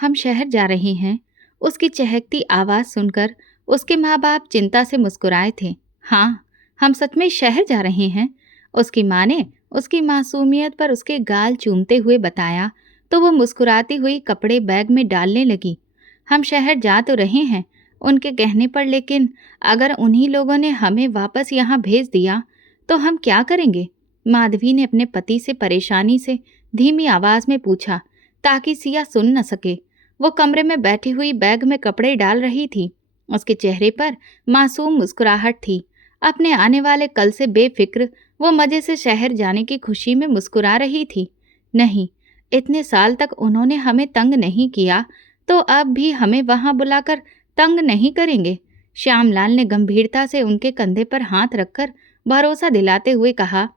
हम शहर जा रहे हैं। उसकी चहकती आवाज़ सुनकर उसके माँ बाप चिंता से मुस्कुराए थे। हाँ, हम सच में शहर जा रहे हैं। उसकी माँ ने उसकी मासूमियत पर उसके गाल चूमते हुए बताया तो वो मुस्कुराती हुई कपड़े बैग में डालने लगी। हम शहर जा तो रहे हैं उनके कहने पर, लेकिन अगर उन्हीं लोगों ने हमें वापस यहाँ भेज दिया तो हम क्या करेंगे? माधवी ने अपने पति से परेशानी से धीमी आवाज में पूछा ताकि सिया सुन न सके। वो कमरे में बैठी हुई बैग में कपड़े डाल रही थी। उसके चेहरे पर मासूम मुस्कुराहट थी। अपने आने वाले कल से बेफिक्र वो मजे से शहर जाने की खुशी में मुस्कुरा रही थी। नहीं, इतने साल तक उन्होंने हमें तंग नहीं किया तो अब भी हमें वहां बुलाकर तंग नहीं करेंगे। श्यामलाल ने गंभीरता से उनके कंधे पर हाथ रखकर भरोसा दिलाते हुए कहा।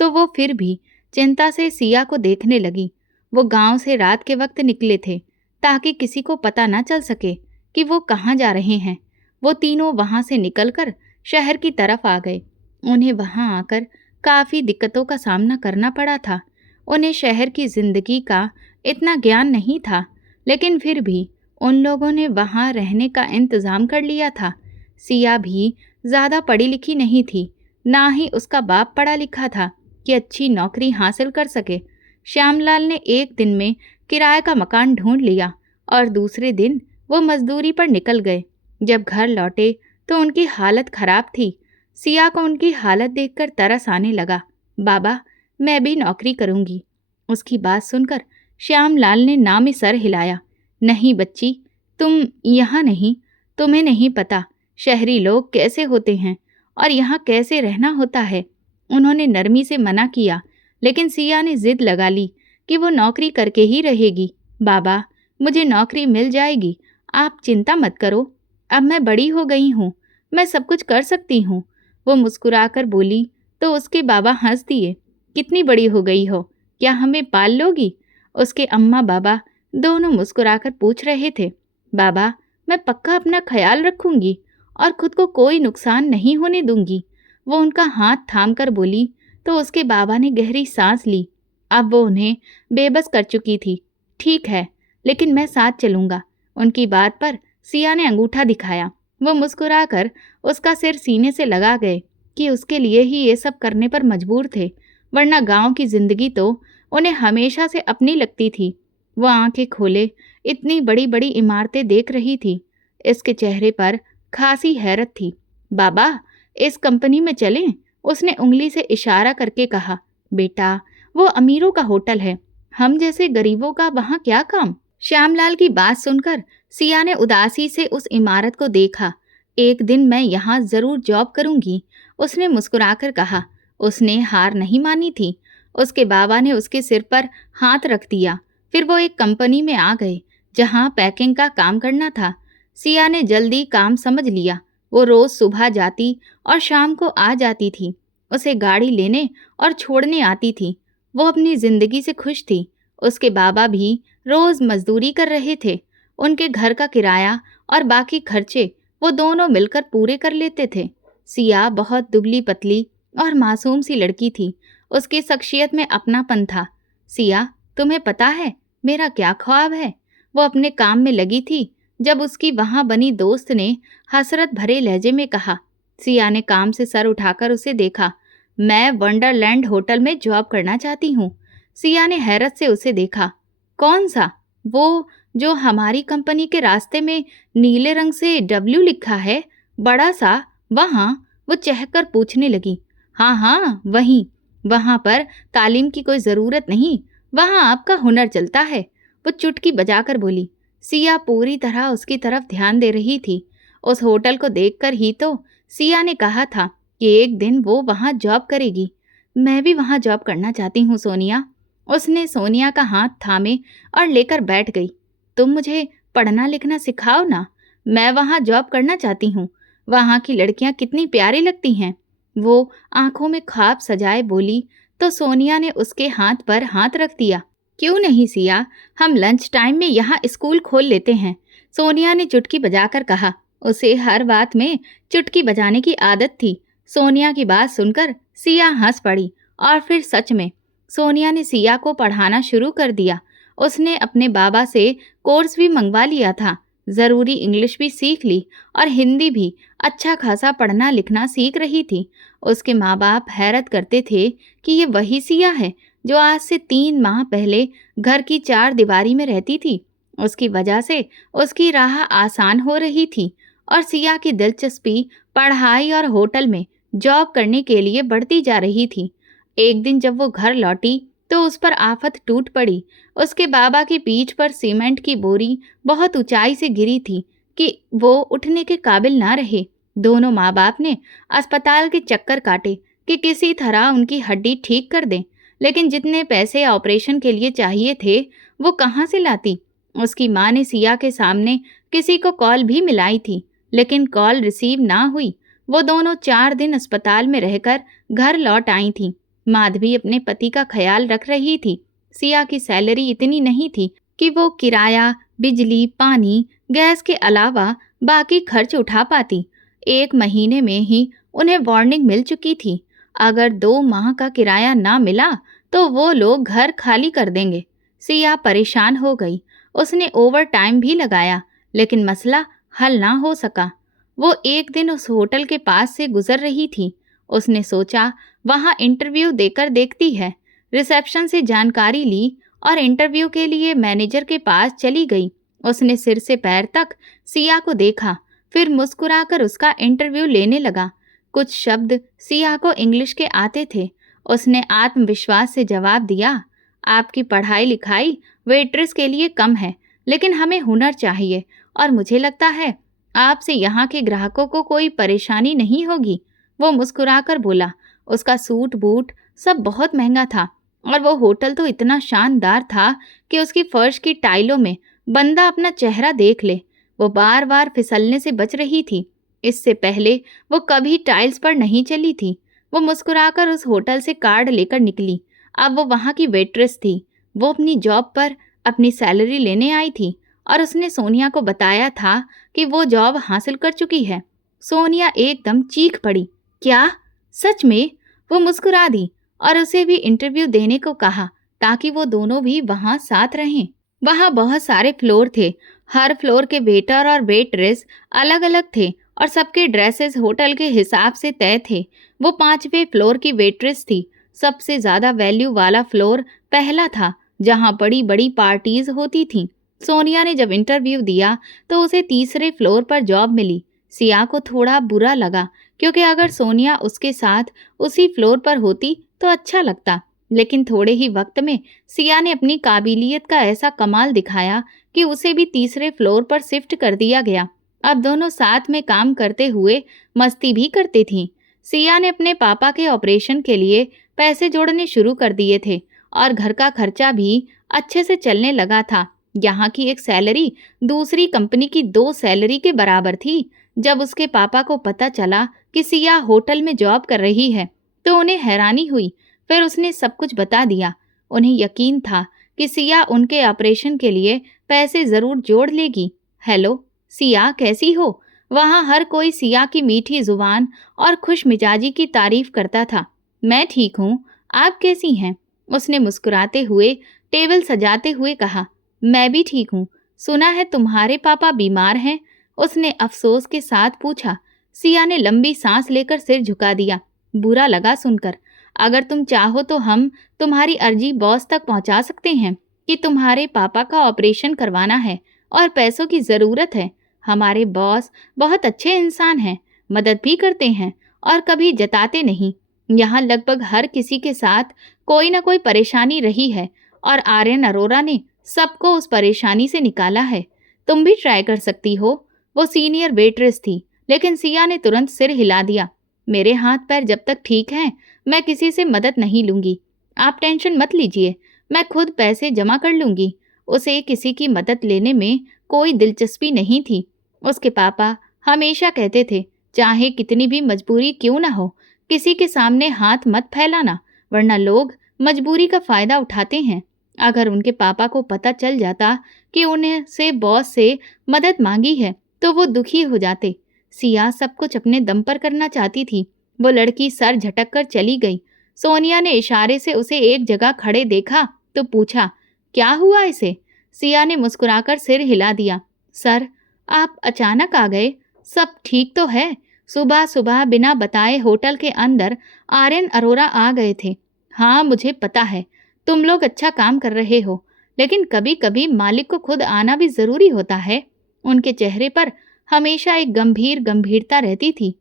तो वो फिर भी चिंता से सिया को देखने लगी। वो गांव से रात के वक्त निकले थे ताकि किसी को पता न चल सके कि वो कहाँ जा रहे हैं। वो तीनों वहां से निकलकर शहर की तरफ आ गए। उन्हें वहां आकर काफ़ी दिक्कतों का सामना करना पड़ा था। उन्हें शहर की जिंदगी का इतना ज्ञान नहीं था, लेकिन फिर भी उन लोगों ने वहां रहने का इंतज़ाम कर लिया था। सिया भी ज़्यादा पढ़ी लिखी नहीं थी, ना ही उसका बाप पढ़ा लिखा था कि अच्छी नौकरी हासिल कर सके। श्यामलाल ने एक दिन में किराए का मकान ढूंढ लिया और दूसरे दिन वो मजदूरी पर निकल गए। जब घर लौटे तो उनकी हालत खराब थी। सिया को उनकी हालत देखकर तरस आने लगा। बाबा, मैं भी नौकरी करूंगी। उसकी बात सुनकर श्यामलाल ने ना में सर हिलाया। नहीं बच्ची, तुम यहाँ नहीं। तुम्हें नहीं पता शहरी लोग कैसे होते हैं और यहाँ कैसे रहना होता है। उन्होंने नरमी से मना किया, लेकिन सिया ने जिद लगा ली कि वो नौकरी करके ही रहेगी। बाबा, मुझे नौकरी मिल जाएगी, आप चिंता मत करो। अब मैं बड़ी हो गई हूँ, मैं सब कुछ कर सकती हूँ। वो मुस्कुराकर बोली तो उसके बाबा हंस दिए। कितनी बड़ी हो गई हो, क्या हमें पाल लोगी? उसके अम्मा बाबा दोनों मुस्कुराकर पूछ रहे थे। बाबा, मैं पक्का अपना ख्याल रखूंगी और खुद को कोई नुकसान नहीं होने दूंगी। वो उनका हाथ थाम कर बोली तो उसके बाबा ने गहरी सांस ली। अब वो उन्हें बेबस कर चुकी थी। ठीक है, लेकिन मैं साथ चलूंगा। उनकी बात पर सिया ने अंगूठा दिखाया। वो मुस्कुराकर उसका सिर सीने से लगा गए कि उसके लिए ही ये सब करने पर मजबूर थे, वरना गांव की जिंदगी तो उन्हें हमेशा से अपनी लगती थी। वो आंखें खोले इतनी बड़ी बड़ी इमारतें देख रही थी। इसके चेहरे पर खासी हैरत थी। बाबा, इस कंपनी में चलें? उसने उंगली से इशारा करके कहा। बेटा, वो अमीरों का होटल है, हम जैसे गरीबों का वहाँ क्या काम? श्यामलाल की बात सुनकर सिया ने उदासी से उस इमारत को देखा। एक दिन मैं यहाँ जरूर जॉब करूंगी, उसने मुस्कुराकर कहा। उसने हार नहीं मानी थी। उसके बाबा ने उसके सिर पर हाथ रख दिया। फिर वो एक कंपनी में आ गए जहाँ पैकिंग का काम करना था। सिया ने जल्दी काम समझ लिया। वो रोज सुबह जाती और शाम को आ जाती थी। उसे गाड़ी लेने और छोड़ने आती थी। वो अपनी जिंदगी से खुश थी। उसके बाबा भी रोज मजदूरी कर रहे थे। उनके घर का किराया और बाकी खर्चे वो दोनों मिलकर पूरे कर लेते थे। सिया बहुत दुबली पतली और मासूम सी लड़की थी। उसकी शख्सियत में अपनापन था। सिया, तुम्हें पता है मेरा क्या ख्वाब है? वो अपने काम में लगी थी जब उसकी वहां बनी दोस्त ने हसरत भरे लहजे में कहा। सिया ने काम से सर उठाकर उसे देखा। मैं वंडरलैंड होटल में जॉब करना चाहती हूँ। सिया ने हैरत से उसे देखा। कौन सा? वो जो हमारी कंपनी के रास्ते में नीले रंग से डब्ल्यू लिखा है, बड़ा सा, वहाँ? वो चहककर पूछने लगी। हाँ हाँ, वहीं। वहाँ पर तालीम की कोई ज़रूरत नहीं, वहाँ आपका हुनर चलता है, वो चुटकी बजाकर बोली। सिया पूरी तरह उसकी तरफ ध्यान दे रही थी। उस होटल को देखकर ही तो सिया ने कहा था कि एक दिन वो वहाँ जॉब करेगी। मैं भी वहाँ जॉब करना चाहती हूँ सोनिया। उसने सोनिया का हाथ थामे और लेकर बैठ गई। तुम मुझे पढ़ना लिखना सिखाओ ना, मैं वहाँ जॉब करना चाहती हूँ। वहाँ की लड़कियाँ कितनी प्यारी लगती हैं। वो आंखों में ख्वाब सजाए बोली तो सोनिया ने उसके हाथ पर हाथ रख दिया। क्यों नहीं सिया, हम लंच टाइम में यहाँ स्कूल खोल लेते हैं, सोनिया ने चुटकी बजाकर कहा। उसे हर बात में चुटकी बजाने की आदत थी। सोनिया की बात सुनकर सिया हंस पड़ी और फिर सच में सोनिया ने सिया को पढ़ाना शुरू कर दिया उसने अपने बाबा से कोर्स भी मंगवा लिया था, ज़रूरी इंग्लिश भी सीख ली और हिंदी भी अच्छा खासा पढ़ना लिखना सीख रही थी। उसके माँ बाप हैरत करते थे कि ये वही सिया है जो आज से 3 माह पहले घर की 4 दीवारी में रहती थी। उसकी वजह से उसकी राह आसान हो रही थी और सिया की दिलचस्पी पढ़ाई और होटल में जॉब करने के लिए बढ़ती जा रही थी। एक दिन जब वो घर लौटी तो उस पर आफत टूट पड़ी। उसके बाबा की पीठ पर सीमेंट की बोरी बहुत ऊंचाई से गिरी थी कि वो उठने के काबिल ना रहे। दोनों माँ बाप ने अस्पताल के चक्कर काटे कि किसी तरह उनकी हड्डी ठीक कर दें, लेकिन जितने पैसे ऑपरेशन के लिए चाहिए थे वो कहाँ से लाती। उसकी माँ ने सिया के सामने किसी को कॉल भी मिलाई थी, लेकिन कॉल रिसीव ना हुई। वो दोनों 4 दिन अस्पताल में रहकर घर लौट आई थीं। माधवी अपने पति का ख्याल रख रही थी। सिया की सैलरी इतनी नहीं थी कि वो किराया, बिजली, पानी, गैस के अलावा बाकी खर्च उठा पाती। 1 महीने में ही उन्हें वार्निंग मिल चुकी थी, अगर 2 माह का किराया ना मिला तो वो लोग घर खाली कर देंगे। सिया परेशान हो गई। उसने ओवर टाइम भी लगाया, लेकिन मसला हल ना हो सका। वो एक दिन उस होटल के पास से गुजर रही थी। उसने सोचा वहाँ इंटरव्यू देकर देखती है। रिसेप्शन से जानकारी ली और इंटरव्यू के लिए मैनेजर के पास चली गई। उसने सिर से पैर तक सिया को देखा, फिर मुस्कुराकर उसका इंटरव्यू लेने लगा। कुछ शब्द सिया को इंग्लिश के आते थे। उसने आत्मविश्वास से जवाब दिया, आपकी पढ़ाई लिखाई वेट्रेस के लिए कम है, लेकिन हमें हुनर चाहिए और मुझे लगता है आपसे यहाँ के ग्राहकों को कोई परेशानी नहीं होगी। वो मुस्कुराकर बोला। उसका सूट बूट सब बहुत महंगा था और वो होटल तो इतना शानदार था कि उसकी फर्श की टाइलों में बंदा अपना चेहरा देख ले। वो बार बार फिसलने से बच रही थी। इससे पहले वो कभी टाइल्स पर नहीं चली थी। वो मुस्कुराकर उस होटल से कार्ड लेकर निकली। अब वो वहाँ की वेट्रेस थी। वो अपनी जॉब पर अपनी सैलरी लेने आई थी और उसने सोनिया को बताया था कि वो जॉब हासिल कर चुकी है। सोनिया एकदम चीख पड़ी, क्या सच में? वो मुस्कुरा दी और उसे भी इंटरव्यू देने को कहा ताकि वो दोनों भी वहाँ साथ रहें। वहाँ बहुत सारे फ्लोर थे। हर फ्लोर के वेटर और वेट्रेस अलग अलग थे और सबके ड्रेसेस होटल के हिसाब से तय थे। वो 5वें फ्लोर की वेट्रेस थी। सबसे ज़्यादा वैल्यू वाला फ्लोर पहला था, जहाँ बड़ी बड़ी पार्टीज होती थीं। सोनिया ने जब इंटरव्यू दिया तो उसे 3रे फ्लोर पर जॉब मिली। सिया को थोड़ा बुरा लगा, क्योंकि अगर सोनिया उसके साथ उसी फ्लोर पर होती तो अच्छा लगता, लेकिन थोड़े ही वक्त में सिया ने अपनी काबिलियत का ऐसा कमाल दिखाया कि उसे भी 3रे फ्लोर पर शिफ्ट कर दिया गया। अब दोनों साथ में काम करते हुए मस्ती भी करती थीं। सिया ने अपने पापा के ऑपरेशन के लिए पैसे जोड़ने शुरू कर दिए थे और घर का खर्चा भी अच्छे से चलने लगा था। यहाँ की एक सैलरी दूसरी कंपनी की 2 सैलरी के बराबर थी। जब उसके पापा को पता चला कि सिया होटल में जॉब कर रही है तो उन्हें हैरानी हुई। फिर उसने सब कुछ बता दिया। उन्हें यकीन था कि सिया उनके ऑपरेशन के लिए पैसे ज़रूर जोड़ लेगी। हेलो सिया, कैसी हो? वहाँ हर कोई सिया की मीठी जुबान और खुश मिजाजी की तारीफ करता था। मैं ठीक हूँ, आप कैसी हैं? उसने मुस्कुराते हुए टेबल सजाते हुए कहा। मैं भी ठीक हूँ। सुना है तुम्हारे पापा बीमार हैं? उसने अफसोस के साथ पूछा। सिया ने लंबी सांस लेकर सिर झुका दिया। बुरा लगा सुनकर। अगर तुम चाहो तो हम तुम्हारी अर्जी बॉस तक पहुंचा सकते हैं कि तुम्हारे पापा का ऑपरेशन करवाना है और पैसों की ज़रूरत है। हमारे बॉस बहुत अच्छे इंसान हैं, मदद भी करते हैं और कभी जताते नहीं। यहाँ लगभग हर किसी के साथ कोई ना कोई परेशानी रही है और आर्यन अरोरा ने सबको उस परेशानी से निकाला है। तुम भी ट्राई कर सकती हो। वो सीनियर वेट्रेस थी, लेकिन सिया ने तुरंत सिर हिला दिया। मेरे हाथ पैर जब तक ठीक हैं, मैं किसी से मदद नहीं लूँगी। आप टेंशन मत लीजिए, मैं खुद पैसे जमा कर लूँगी। उसे किसी की मदद लेने में कोई दिलचस्पी नहीं थी। उसके पापा हमेशा कहते थे, चाहे कितनी भी मजबूरी क्यों ना हो, किसी के सामने हाथ मत फैलाना, वरना लोग मजबूरी का फ़ायदा उठाते हैं। अगर उनके पापा को पता चल जाता कि उन्हें से बॉस से मदद मांगी है तो वो दुखी हो जाते। सिया सब कुछ अपने दम पर करना चाहती थी। वो लड़की सर झटक कर चली गई। सोनिया ने इशारे से उसे एक जगह खड़े देखा तो पूछा, क्या हुआ इसे? सिया ने मुस्कुराकर सिर हिला दिया। सर, आप अचानक आ गए। सब ठीक तो है? सुबह सुबह बिना बताए होटल के अंदर आर्यन अरोरा आ गए थे। हाँ, मुझे पता है तुम लोग अच्छा काम कर रहे हो, लेकिन कभी कभी मालिक को खुद आना भी जरूरी होता है। उनके चेहरे पर हमेशा एक गंभीर गंभीरता रहती थी।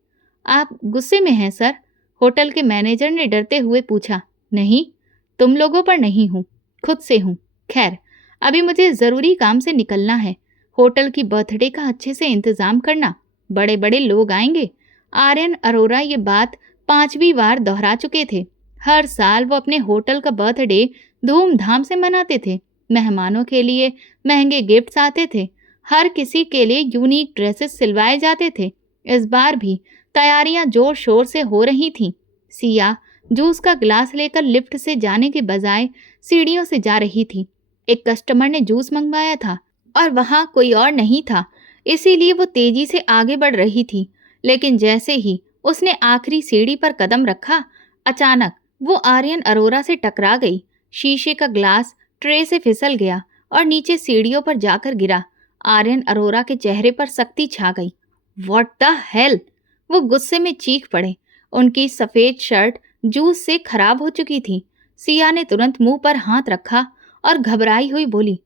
आप गुस्से में हैं सर? होटल के मैनेजर ने डरते हुए पूछा। नहीं, तुम लोगों पर नहीं हूँ, खुद से हूँ। खैर, अभी मुझे ज़रूरी काम से निकलना है। होटल की बर्थडे का अच्छे से इंतज़ाम करना, बड़े बड़े लोग आएंगे। आर्यन अरोरा ये बात 5वीं बार दोहरा चुके थे। हर साल वो अपने होटल का बर्थडे धूमधाम से मनाते थे। मेहमानों के लिए महंगे गिफ्ट्स आते थे, हर किसी के लिए यूनिक ड्रेसेस सिलवाए जाते थे। इस बार भी तैयारियां जोर शोर से हो रही थीं। सिया जूस का गिलास लेकर लिफ्ट से जाने के बजाय सीढ़ियों से जा रही थी। एक कस्टमर ने जूस मंगवाया था और वहां कोई और नहीं था, इसीलिए वो तेजी से आगे बढ़ रही थी। लेकिन जैसे ही उसने आखिरी सीढ़ी पर कदम रखा, अचानक वो आर्यन अरोरा से टकरा गई। शीशे का ग्लास ट्रे से फिसल गया और नीचे सीढ़ियों पर जाकर गिरा। आर्यन अरोरा के चेहरे पर सख्ती छा गई। What the hell! वो गुस्से में चीख पड़े। उनकी सफेद शर्ट जूस से खराब हो चुकी थी। सिया ने तुरंत मुंह पर हाथ रखा और घबराई हुई बोली,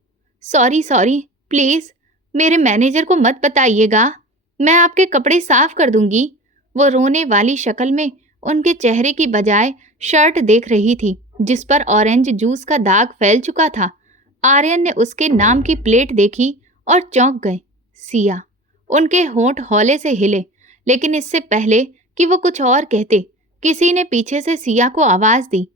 सॉरी सॉरी, प्लीज मेरे मैनेजर को मत बताइएगा, मैं आपके कपड़े साफ कर दूंगी। वो रोने वाली शक्ल में उनके चेहरे की बजाय शर्ट देख रही थी, जिस पर ऑरेंज जूस का दाग फैल चुका था। आर्यन ने उसके नाम की प्लेट देखी और चौंक गए। सिया। उनके होंठ हौले से हिले, लेकिन इससे पहले कि वो कुछ और कहते, किसी ने पीछे से सिया को आवाज दी।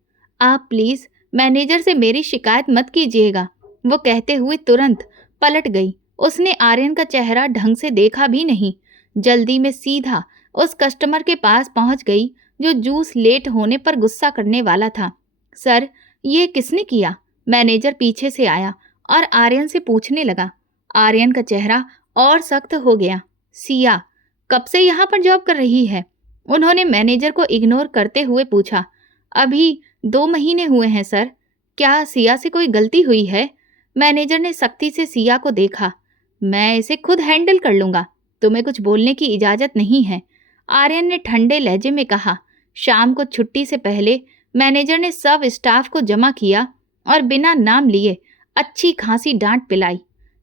आप प्लीज मैनेजर से मेरी शिकायत मत कीजिएगा। वो कहते हुए तुरंत पलट गई। उसने आर्यन का चेहरा ढंग से देखा भी नहीं। जल्दी में सीधा उस कस्टमर के पास पहुंच गई जो जूस लेट होने पर गुस्सा करने वाला था। सर, ये किसने किया? मैनेजर पीछे से आया और आर्यन से पूछने लगा। आर्यन का चेहरा और सख्त हो गया। सिया कब से यहाँ पर जॉब कर रही है? उन्होंने मैनेजर को इग्नोर करते हुए पूछा। अभी 2 महीने हुए हैं सर। क्या सिया से कोई गलती हुई है? मैनेजर ने सख्ती से सिया को देखा। मैं इसे खुद हैंडल कर लूंगा, तुम्हें कुछ बोलने की इजाजत नहीं है, आर्यन ने ठंडे लहजे में कहा। शाम को छुट्टी से पहले मैनेजर ने सब स्टाफ को जमा किया और बिना नाम लिए अच्छी खासी डांट पिलाई।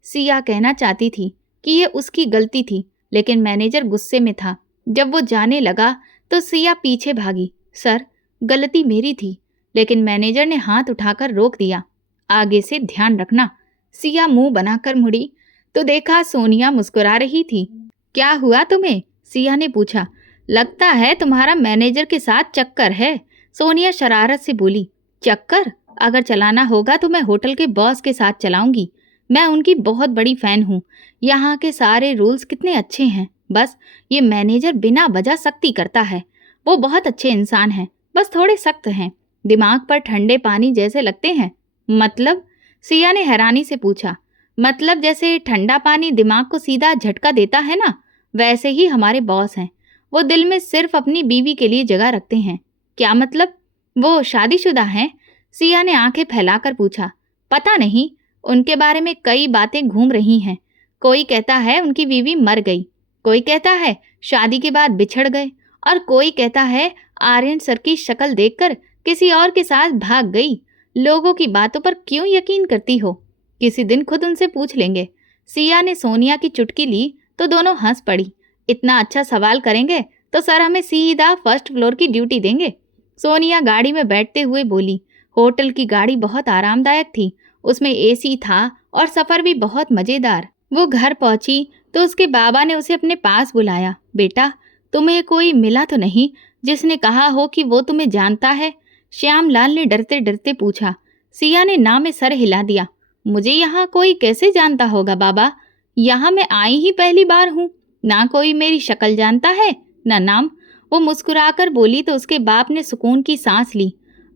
सिया कहना चाहती थी कि ये उसकी गलती थी, लेकिन मैनेजर गुस्से में था। जब वो जाने लगा तो सिया पीछे भागी। सर, गलती मेरी थी, लेकिन मैनेजर ने हाथ उठाकर रोक दिया। आगे से ध्यान रखना। सिया मुंह बनाकर मुड़ी तो देखा सोनिया मुस्कुरा रही थी। क्या हुआ तुम्हें? सिया ने पूछा। लगता है तुम्हारा मैनेजर के साथ चक्कर है, सोनिया शरारत से बोली। चक्कर? अगर चलाना होगा तो मैं होटल के बॉस के साथ चलाऊंगी। मैं उनकी बहुत बड़ी फैन हूँ। यहाँ के सारे रूल्स कितने अच्छे हैं, बस ये मैनेजर बिना वजह सख्ती करता है। वो बहुत अच्छे इंसान हैं, बस थोड़े सख्त हैं, दिमाग पर ठंडे पानी जैसे लगते हैं। मतलब? सिया ने हैरानी से पूछा। मतलब जैसे ठंडा पानी दिमाग को सीधा झटका देता है ना, वैसे ही हमारे बॉस हैं। वो दिल में सिर्फ अपनी बीवी के लिए जगह रखते हैं। क्या मतलब? वो शादीशुदा हैं? सिया ने आंखें फैलाकर पूछा। पता नहीं, उनके बारे में कई बातें घूम रही हैं। कोई कहता है उनकी बीवी मर गई, कोई कहता है शादी के बाद बिछड़ गए, और कोई कहता है आर्यन सर की शक्ल देखकर किसी और के साथ भाग गई। लोगों की बातों पर क्यों यकीन करती हो? किसी दिन खुद उनसे पूछ लेंगे। सिया ने सोनिया की चुटकी ली तो दोनों हंस पड़ी। इतना अच्छा सवाल करेंगे तो सर हमें सीधा फर्स्ट फ्लोर की ड्यूटी देंगे। सोनिया गाड़ी में बैठते हुए बोली। होटल की गाड़ी बहुत आरामदायक थी, उसमें एसी था और सफर भी बहुत मजेदार। वो घर पहुंची तो उसके बाबा ने उसे अपने पास बुलाया। बेटा, तुम्हें कोई मिला तो नहीं जिसने कहा हो कि वो तुम्हें जानता है? श्यामलाल ने डरते डरते पूछा। सिया ने ना में सर हिला दिया। मुझे यहाँ कोई कैसे जानता होगा बाबा? यहाँ मैं आई ही पहली बार हूँ, ना कोई मेरी शक्ल जानता है ना नाम। वो मुस्कुराकर बोली तो उसके बाप ने सुकून की सांस ली।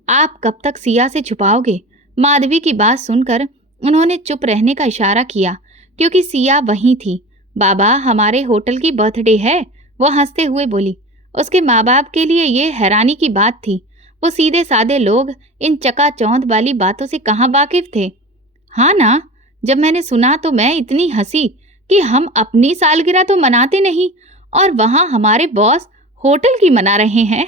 आप कब तक सिया से छुपाओगे? माधवी की बात सुनकर उन्होंने चुप रहने का इशारा किया, क्योंकि सिया वहीं थी। बाबा, हमारे होटल की बर्थडे है, वो हंसते हुए बोली। उसके माँ बाप के लिए ये हैरानी की बात थी। वो सीधे साधे लोग इन चकाचौंध वाली बातों से कहाँ वाकिफ थे। हाँ ना, जब मैंने सुना तो मैं इतनी हंसी कि हम अपनी सालगिरह तो मनाते नहीं और वहां हमारे बॉस होटल की मना रहे हैं।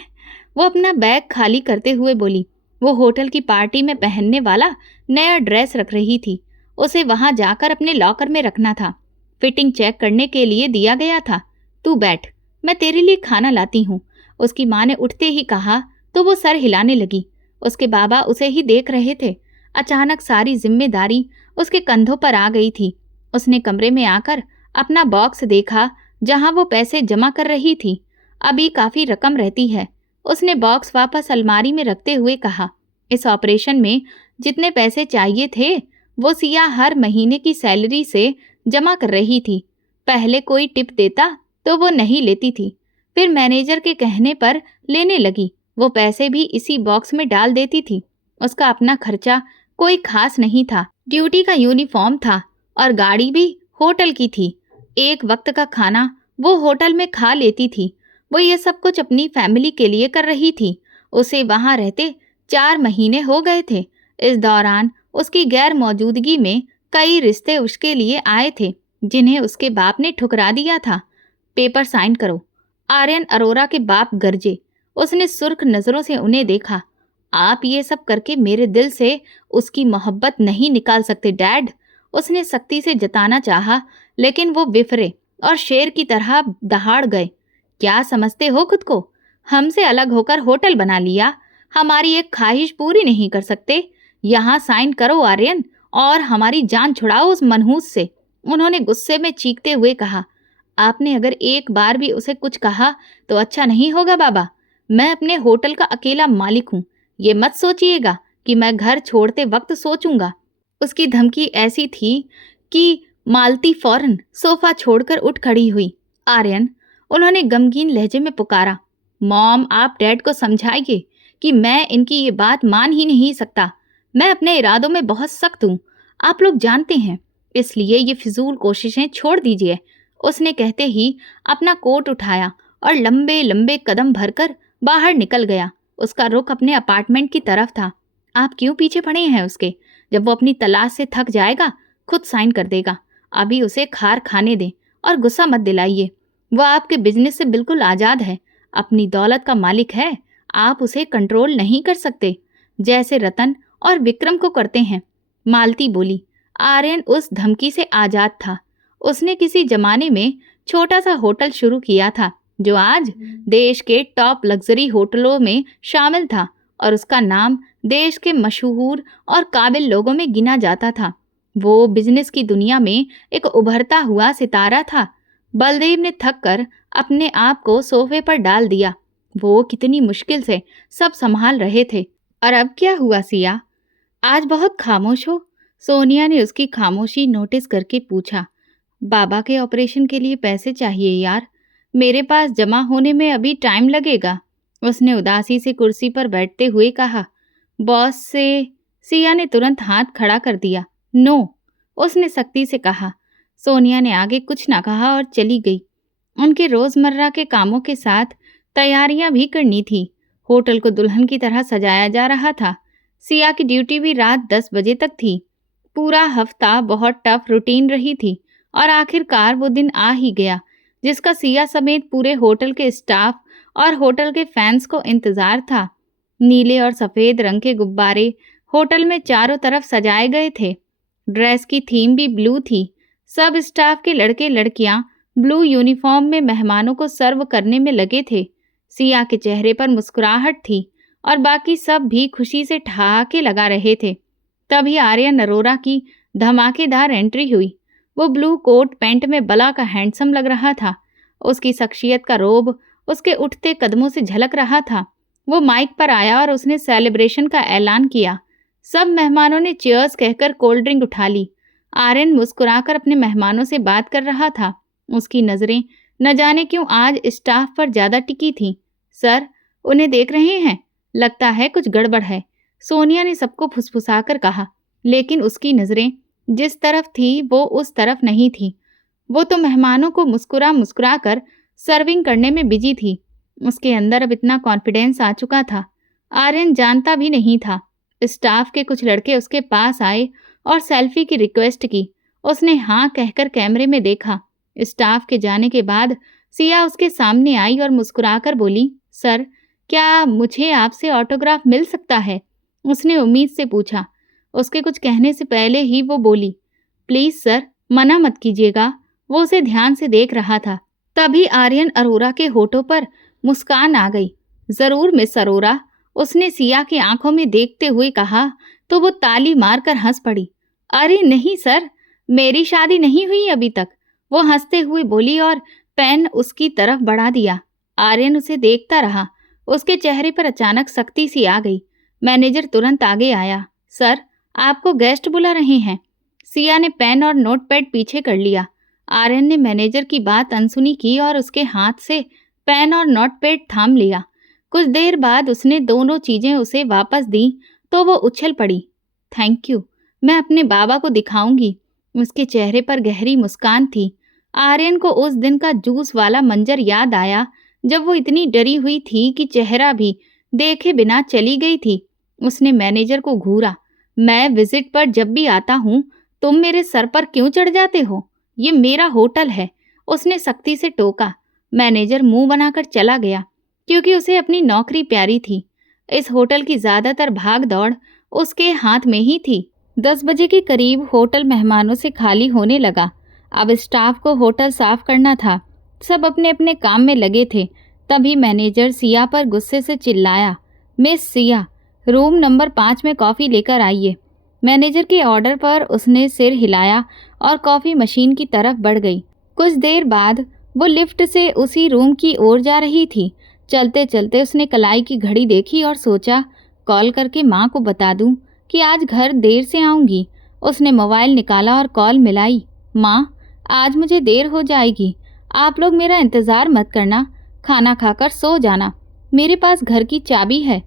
वो अपना बैग खाली करते हुए बोली। वो होटल की पार्टी में पहनने वाला नया ड्रेस रख रही थी। उसे वहां जाकर अपने लॉकर में रखना था। फिटिंग चेक करने के लिए दिया गया था। तू बैठ, मैं तेरे लिए खाना लाती हूँ, उसकी माँ ने उठते ही कहा तो वो सर हिलाने लगी। उसके बाबा उसे ही देख रहे थे। अचानक सारी जिम्मेदारी उसके कंधों पर आ गई थी। उसने कमरे में आकर अपना बॉक्स देखा जहां वो पैसे जमा कर रही थी। अभी काफी रकम रहती है। उसने बॉक्स वापस अलमारी में रखते हुए कहा, इस ऑपरेशन में जितने पैसे चाहिए थे वो सिया हर महीने की सैलरी से जमा कर रही थी। पहले कोई टिप देता तो वो नहीं लेती थी, फिर मैनेजर के कहने पर लेने लगी। वो पैसे भी इसी बॉक्स में डाल देती थी। उसका अपना खर्चा कोई खास नहीं था। ड्यूटी का यूनिफॉर्म था और गाड़ी भी होटल की थी। एक वक्त का खाना वो होटल में खा लेती थी। वो ये सब कुछ अपनी फैमिली के लिए कर रही थी। उसे वहां रहते 4 महीने हो गए थे। इस दौरान उसकी गैर मौजूदगी में कई रिश्ते उसके लिए आए थे जिन्हें उसके बाप ने ठुकरा दिया था। पेपर साइन करो, आर्यन अरोरा के बाप गरजे। उसने सुर्ख नजरों से उन्हें देखा। आप ये सब करके मेरे दिल से उसकी मोहब्बत नहीं निकाल सकते डैड। उसने सख्ती से जताना चाहा, लेकिन वो विफरे और शेर की तरह दहाड़ गए। क्या समझते हो खुद को? हमसे अलग होकर होटल बना लिया, हमारी एक ख्वाहिश पूरी नहीं कर सकते। यहाँ साइन करो आर्यन और हमारी जान छुड़ाओ उस मनहूस से। उन्होंने गुस्से में चीखते हुए कहा। आपने अगर एक बार भी उसे कुछ कहा तो अच्छा नहीं होगा बाबा। मैं अपने होटल का अकेला मालिक हूँ। ये मत सोचिएगा कि मैं घर छोड़ते वक्त सोचूंगा। उसकी धमकी ऐसी थी कि मालती फौरन सोफा छोड़कर उठ खड़ी हुई। आर्यन, उन्होंने गमगीन लहजे में पुकारा। मॉम, आप डैड को समझाइए कि मैं इनकी ये बात मान ही नहीं सकता। मैं अपने इरादों में बहुत सख्त हूँ, आप लोग जानते हैं, इसलिए ये फिजूल कोशिशें छोड़ दीजिए। उसने कहते ही अपना कोट उठाया और लंबे लंबे कदम भरकर बाहर निकल गया। उसका रुख अपने अपार्टमेंट की तरफ था। आप क्यों पीछे पड़े हैं उसके? जब वो अपनी तलाश से थक जाएगा खुद साइन कर देगा। अभी उसे खार खाने दें और गुस्सा मत दिलाइए। वह आपके बिजनेस से बिल्कुल आज़ाद है, अपनी दौलत का मालिक है। आप उसे कंट्रोल नहीं कर सकते जैसे रतन और विक्रम को करते हैं। मालती बोली। आर्यन उस धमकी से आज़ाद था। उसने किसी जमाने में छोटा सा होटल शुरू किया था जो आज देश के टॉप लग्जरी होटलों में शामिल था और उसका नाम देश के मशहूर और काबिल लोगों में गिना जाता था। वो बिजनेस की दुनिया में एक उभरता हुआ सितारा था। बलदेव ने थक कर अपने आप को सोफे पर डाल दिया। वो कितनी मुश्किल से सब संभाल रहे थे। और अब क्या हुआ सिया? आज बहुत खामोश हो? सोनिया ने उसकी खामोशी नोटिस करके पूछा। बाबा के ऑपरेशन के लिए पैसे चाहिए यार, मेरे पास जमा होने में अभी टाइम लगेगा, उसने उदासी से कुर्सी पर बैठते हुए कहा। बॉस से? सिया ने तुरंत हाथ खड़ा कर दिया। नो, उसने सख्ती से कहा। सोनिया ने आगे कुछ ना कहा और चली गई। उनके रोजमर्रा के कामों के साथ तैयारियां भी करनी थी। होटल को दुल्हन की तरह सजाया जा रहा था। सिया की ड्यूटी भी रात 10 बजे तक थी। पूरा हफ्ता बहुत टफ रूटीन रही थी और आखिरकार वो दिन आ ही गया जिसका सिया समेत पूरे होटल के स्टाफ और होटल के फैंस को इंतजार था। नीले और सफ़ेद रंग के गुब्बारे होटल में चारों तरफ सजाए गए थे। ड्रेस की थीम भी ब्लू थी। सब स्टाफ के लड़के लड़कियां ब्लू यूनिफॉर्म में मेहमानों को सर्व करने में लगे थे। सिया के चेहरे पर मुस्कुराहट थी और बाकी सब भी खुशी से ठहाके लगा रहे थे। तभी आर्यन अरोरा की धमाकेदार एंट्री हुई। वो ब्लू कोट पैंट में बला का हैंडसम लग रहा था। उसकी शख्सियत का रोब उसके उठते कदमों से झलक रहा था। वो माइक पर आया और उसने सेलिब्रेशन का ऐलान किया। सब मेहमानों ने चीयर्स कहकर कोल्ड ड्रिंक उठा ली। आर्यन मुस्कुराकर अपने मेहमानों से बात कर रहा था। उसकी नज़रें न जाने क्यों आज स्टाफ पर ज़्यादा टिकी थीं। सर, उन्हें देख रहे हैं? लगता है कुछ गड़बड़ है, सोनिया ने सबको फुसफुसाकर कहा। लेकिन उसकी नज़रें जिस तरफ थी वो उस तरफ नहीं थी। वो तो मेहमानों को मुस्कुरा मुस्कुरा कर सर्विंग करने में बिजी थी। उसके अंदर अब इतना कॉन्फिडेंस आ चुका था, आर्यन जानता भी नहीं था। स्टाफ के कुछ लड़के उसके पास आए और सेल्फी की रिक्वेस्ट की। उसने हाँ कहकर कैमरे में देखा। स्टाफ के जाने के बाद सिया उसके सामने आई और मुस्कुराकर बोली, सर, क्या मुझे आपसे ऑटोग्राफ मिल सकता है? उसने उम्मीद से पूछा। उसके कुछ कहने से पहले ही वो बोली, प्लीज सर, मना मत कीजिएगा। वो उसे ध्यान से देख रहा था। तभी आर्यन अरोरा के होठों पर मुस्कान आ गई। जरूर मिस अरोरा, उसने सिया की आंखों में देखते हुए कहा तो वो ताली मारकर हंस पड़ी। अरे नहीं सर, मेरी शादी नहीं हुई अभी तक, वो हंसते हुए बोली और पेन उसकी तरफ बढ़ा दिया। आर्यन उसे देखता रहा। उसके चेहरे पर अचानक सख्ती सी आ गई। मैनेजर तुरंत आगे आया। सर, आपको गेस्ट बुला रहे हैं। सिया ने पेन और नोटपैड पीछे कर लिया। आर्यन ने मैनेजर की बात अनसुनी की और उसके हाथ से पेन और नोटपैड थाम लिया। कुछ देर बाद उसने दोनों चीजें उसे वापस दी तो वो उछल पड़ी। थैंक यू, मैं अपने बाबा को दिखाऊंगी। उसके चेहरे पर गहरी मुस्कान थी। आर्यन को उस दिन का जूस वाला मंजर याद आया जब वो इतनी डरी हुई थी कि चेहरा भी देखे बिना चली गई थी। उसने मैनेजर को घूरा। मैं विजिट पर जब भी आता हूँ तुम मेरे सर पर क्यों चढ़ जाते हो? ये मेरा होटल है, उसने सख्ती से टोका। मैनेजर मुंह बनाकर चला गया क्योंकि उसे अपनी नौकरी प्यारी थी। इस होटल की ज्यादातर भाग दौड़ उसके हाथ में ही थी। 10 बजे के करीब होटल मेहमानों से खाली होने लगा। अब स्टाफ को होटल साफ करना था। सब अपने अपने काम में लगे थे। तभी मैनेजर सिया पर गुस्से से चिल्लाया, मिस सिया, रूम नंबर 5 में कॉफ़ी लेकर आइए। मैनेजर के ऑर्डर पर उसने सिर हिलाया और कॉफ़ी मशीन की तरफ बढ़ गई। कुछ देर बाद वो लिफ्ट से उसी रूम की ओर जा रही थी। चलते चलते उसने कलाई की घड़ी देखी और सोचा, कॉल करके माँ को बता दूं कि आज घर देर से आऊँगी। उसने मोबाइल निकाला और कॉल मिलाई। माँ, आज मुझे देर हो जाएगी, आप लोग मेरा इंतज़ार मत करना, खाना खाकर सो जाना, मेरे पास घर की चाबी है।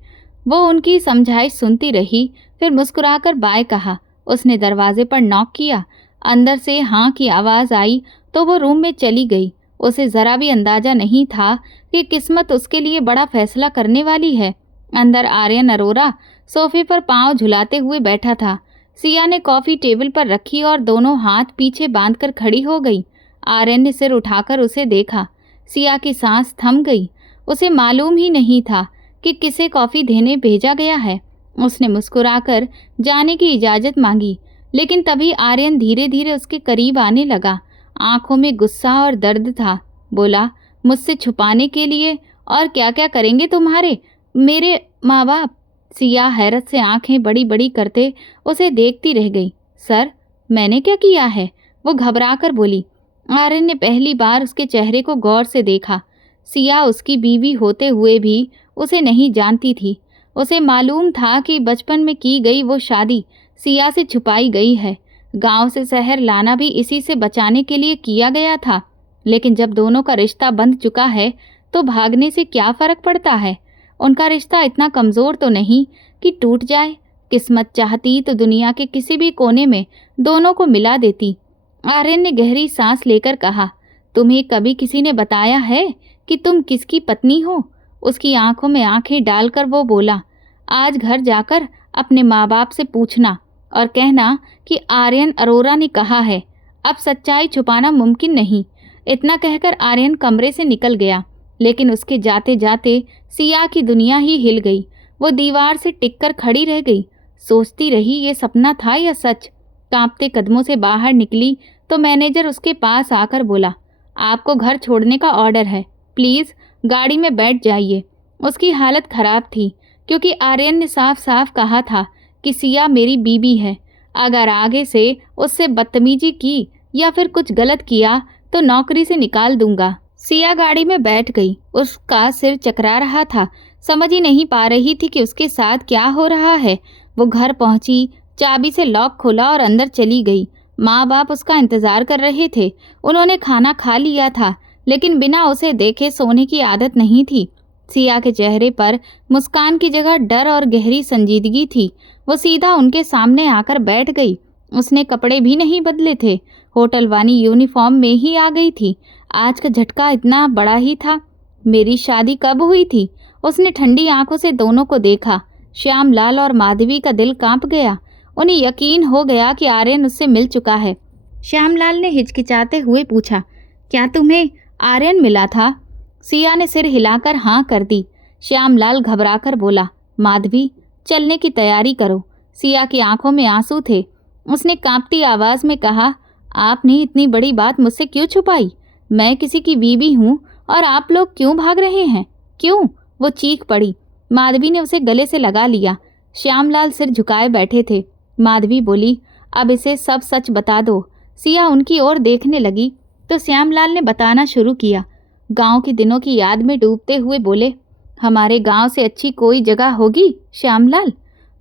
वो उनकी समझाइश सुनती रही, फिर मुस्कुराकर बाय कहा। उसने दरवाजे पर नॉक किया। अंदर से हाँ की आवाज़ आई तो वो रूम में चली गई। उसे ज़रा भी अंदाज़ा नहीं था कि किस्मत उसके लिए बड़ा फैसला करने वाली है। अंदर आर्यन अरोरा सोफे पर पांव झुलाते हुए बैठा था। सिया ने कॉफ़ी टेबल पर रखी और दोनों हाथ पीछे बांधकर खड़ी हो गई। आर्यन ने सिर उठाकर उसे देखा। सिया की सांस थम गई। उसे मालूम ही नहीं था कि किसे कॉफ़ी देने भेजा गया है। उसने मुस्कुराकर जाने की इजाज़त मांगी, लेकिन तभी आर्यन धीरे धीरे उसके करीब आने लगा। आंखों में गुस्सा और दर्द था। बोला, मुझसे छुपाने के लिए और क्या क्या करेंगे तुम्हारे मेरे माँ बाप? सिया हैरत से आंखें बड़ी बड़ी करते उसे देखती रह गई। सर, मैंने क्या किया है? वो घबराकर बोली। आर्यन ने पहली बार उसके चेहरे को गौर से देखा। सिया उसकी बीवी होते हुए भी उसे नहीं जानती थी। उसे मालूम था कि बचपन में की गई वो शादी सिया से छुपाई गई है। गांव से शहर लाना भी इसी से बचाने के लिए किया गया था। लेकिन जब दोनों का रिश्ता बंध चुका है तो भागने से क्या फ़र्क पड़ता है? उनका रिश्ता इतना कमज़ोर तो नहीं कि टूट जाए। किस्मत चाहती तो दुनिया के किसी भी कोने में दोनों को मिला देती। आर्यन ने गहरी सांस लेकर कहा, तुम्हें कभी किसी ने बताया है कि तुम किसकी पत्नी हो? उसकी आंखों में आंखें डालकर वो बोला, आज घर जाकर अपने माँ बाप से पूछना और कहना कि आर्यन अरोरा ने कहा है। अब सच्चाई छुपाना मुमकिन नहीं। इतना कहकर आर्यन कमरे से निकल गया, लेकिन उसके जाते जाते सिया की दुनिया ही हिल गई। वो दीवार से टिककर खड़ी रह गई। सोचती रही ये सपना था या सच। कांपते कदमों से बाहर निकली तो मैनेजर उसके पास आकर बोला, आपको घर छोड़ने का ऑर्डर है, प्लीज़ गाड़ी में बैठ जाइए। उसकी हालत खराब थी क्योंकि आर्यन ने साफ साफ कहा था कि सिया मेरी बीबी है। अगर आगे से उससे बदतमीजी की या फिर कुछ गलत किया तो नौकरी से निकाल दूंगा। सिया गाड़ी में बैठ गई। उसका सिर चकरा रहा था। समझ ही नहीं पा रही थी कि उसके साथ क्या हो रहा है। वो घर पहुंची, चाबी से लॉक खोला और अंदर चली गई। माँ बाप उसका इंतज़ार कर रहे थे। उन्होंने खाना खा लिया था, लेकिन बिना उसे देखे सोने की आदत नहीं थी। सिया के चेहरे पर मुस्कान की जगह डर और गहरी संजीदगी थी। वो सीधा उनके सामने आकर बैठ गई। उसने कपड़े भी नहीं बदले थे, होटल वाली यूनिफॉर्म में ही आ गई थी। आज का झटका इतना बड़ा ही था। मेरी शादी कब हुई थी? उसने ठंडी आंखों से दोनों को देखा। श्यामलाल और माधवी का दिल कांप गया। उन्हें यकीन हो गया कि आर्यन उससे मिल चुका है। श्यामलाल ने हिचकिचाते हुए पूछा, क्या तुम्हें आर्यन मिला था? सिया ने सिर हिलाकर हाँ कर दी। श्यामलाल घबराकर बोला, माधवी, चलने की तैयारी करो। सिया की आंखों में आंसू थे। उसने कांपती आवाज में कहा, आपने इतनी बड़ी बात मुझसे क्यों छुपाई? मैं किसी की बीवी हूँ और आप लोग क्यों भाग रहे हैं? क्यों? वो चीख पड़ी। माधवी ने उसे गले से लगा लिया। श्यामलाल सिर झुकाए बैठे थे। माधवी बोली, अब इसे सब सच बता दो। सिया उनकी ओर देखने लगी तो श्यामलाल ने बताना शुरू किया। गांव के दिनों की याद में डूबते हुए बोले, हमारे गांव से अच्छी कोई जगह होगी श्यामलाल?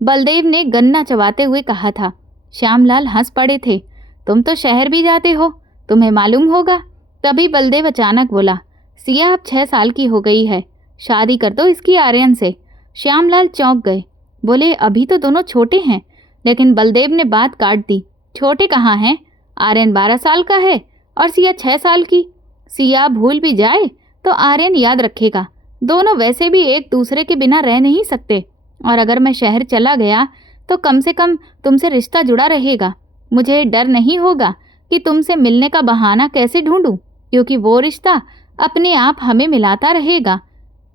बलदेव ने गन्ना चबाते हुए कहा था। श्यामलाल हंस पड़े थे। तुम तो शहर भी जाते हो, तुम्हें मालूम होगा। तभी बलदेव अचानक बोला, सिया अब 6 साल की हो गई है, शादी कर दो इसकी आर्यन से। श्यामलाल चौंक गए, बोले, अभी तो दोनों छोटे हैं। लेकिन बलदेव ने बात काट दी, छोटे कहाँ हैं? आर्यन 12 साल का है और सिया 6 साल की। सिया भूल भी जाए तो आर्यन याद रखेगा। दोनों वैसे भी एक दूसरे के बिना रह नहीं सकते, और अगर मैं शहर चला गया तो कम से कम तुमसे रिश्ता जुड़ा रहेगा। मुझे डर नहीं होगा कि तुमसे मिलने का बहाना कैसे ढूंढूं, क्योंकि वो रिश्ता अपने आप हमें मिलाता रहेगा।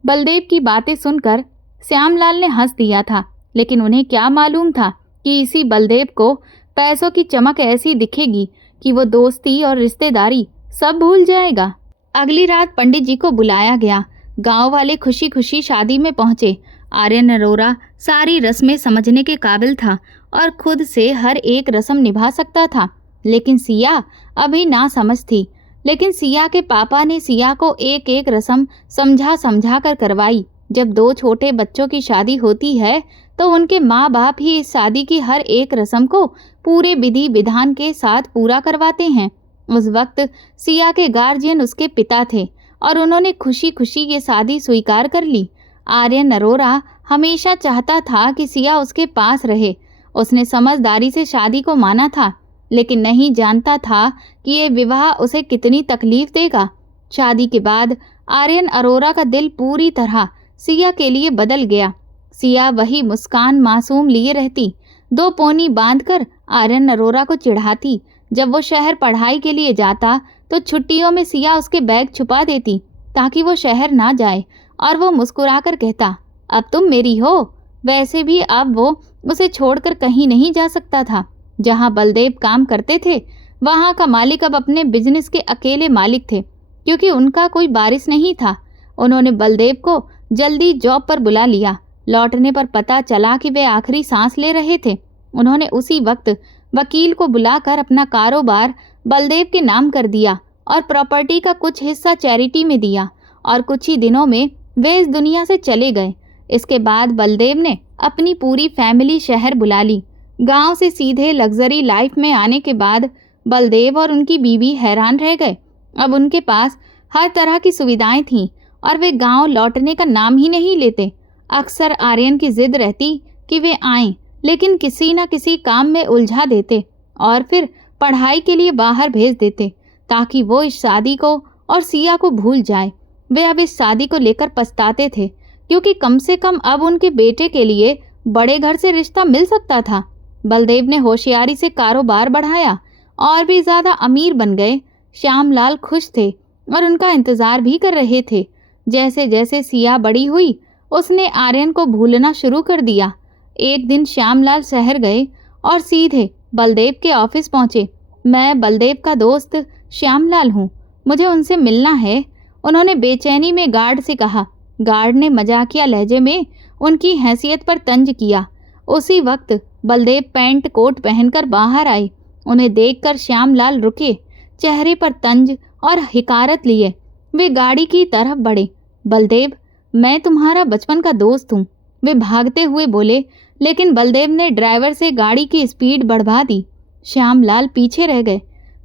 बलदेव की बातें सुनकर श्यामलाल ने हंस दिया था, लेकिन उन्हें क्या मालूम था कि इसी बलदेव को पैसों की चमक ऐसी दिखेगी कि वो दोस्ती और रिश्तेदारी सब भूल जाएगा। अगली रात पंडित जी को बुलाया गया। गांव वाले खुशी खुशी शादी में पहुंचे। आर्यन अरोरा सारी रस्में समझने के काबिल था और खुद से हर एक रस्म निभा सकता था, लेकिन सिया अभी ना समझ थी। लेकिन सिया के पापा ने सिया को एक एक रस्म समझा कर करवाई। जब 2 छोटे बच्चों की शादी होती है तो उनके माँ बाप ही इस शादी की हर एक रस्म को पूरे विधि विधान के साथ पूरा करवाते हैं। उस वक्त सिया के गार्जियन उसके पिता थे और उन्होंने खुशी खुशी ये शादी स्वीकार कर ली। आर्यन अरोरा हमेशा चाहता था कि सिया उसके पास रहे। उसने समझदारी से शादी को माना था, लेकिन नहीं जानता था कि ये विवाह उसे कितनी तकलीफ देगा। शादी के बाद आर्यन अरोरा का दिल पूरी तरह सिया के लिए बदल गया। सिया वही मुस्कान मासूम लिए रहती। 2 पोनी बांधकर आर्यन अरोरा को चिढ़ाती। जब वो शहर पढ़ाई के लिए जाता तो छुट्टियों में सिया उसके बैग छुपा देती ताकि वो शहर ना जाए, और वो मुस्कुराकर कहता, अब तुम मेरी हो। वैसे भी अब वो उसे छोड़कर कहीं नहीं जा सकता था। जहाँ बलदेव काम करते थे वहाँ का मालिक अब अपने बिजनेस के अकेले मालिक थे, क्योंकि उनका कोई वारिस नहीं था। उन्होंने बलदेव को जल्दी जॉब पर बुला लिया। लौटने पर पता चला कि वे आखिरी सांस ले रहे थे। उन्होंने उसी वक्त वकील को बुलाकर अपना कारोबार बलदेव के नाम कर दिया और प्रॉपर्टी का कुछ हिस्सा चैरिटी में दिया, और कुछ ही दिनों में वे इस दुनिया से चले गए। इसके बाद बलदेव ने अपनी पूरी फैमिली शहर बुला ली। गांव से सीधे लग्जरी लाइफ में आने के बाद बलदेव और उनकी बीवी हैरान रह गए। अब उनके पास हर तरह की सुविधाएं थीं और वे गांव लौटने का नाम ही नहीं लेते। अक्सर आर्यन की जिद रहती कि वे आएं, लेकिन किसी न किसी काम में उलझा देते और फिर पढ़ाई के लिए बाहर भेज देते ताकि वो इस शादी को और सिया को भूल जाए। वे अब इस शादी को लेकर पछताते थे, क्योंकि कम से कम अब उनके बेटे के लिए बड़े घर से रिश्ता मिल सकता था। बलदेव ने होशियारी से कारोबार बढ़ाया और भी ज़्यादा अमीर बन गए। श्यामलाल खुश थे और उनका इंतज़ार भी कर रहे थे। जैसे जैसे सिया बड़ी हुई उसने आर्यन को भूलना शुरू कर दिया। एक दिन श्यामलाल शहर गए और सीधे बलदेव के ऑफिस पहुंचे। मैं बलदेव का दोस्त श्यामलाल हूँ, मुझे उनसे मिलना है, उन्होंने बेचैनी में गार्ड से कहा। गार्ड ने मजाकिया लहजे में उनकी हैसियत पर तंज किया। उसी वक्त बलदेव पैंट कोट पहनकर बाहर आए। उन्हें देखकर श्यामलाल रुके, चेहरे पर तंज और हिकारत लिए। वे गाड़ी की तरफ बढ़े। बलदेव, मैं तुम्हारा बचपन का दोस्त हूँ, वे भागते हुए बोले, लेकिन बलदेव ने ड्राइवर से गाड़ी की स्पीड बढ़वा दी। श्यामलाल पीछे रह गए।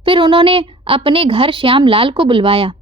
फिर उन्होंने अपने घर श्यामलाल को बुलवाया।